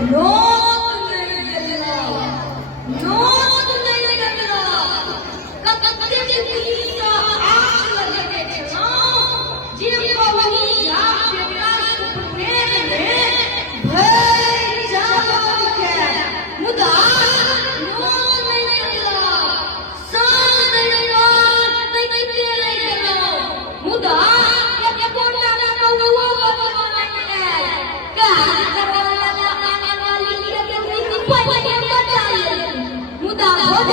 नोंद नाही घेतला, नोंद नाही घेतला, कत्तेची तीचा आग लगेचे नाव, जे पावनी या पेटास प्रेम में भय जागो के, मुदा नोंद नाही घेतला, सान नाही केला, नाही केला, मुदा या पोटाला कौवा बनवला नाही, काय करायला आम्हाला लिहिलं की मुदा होत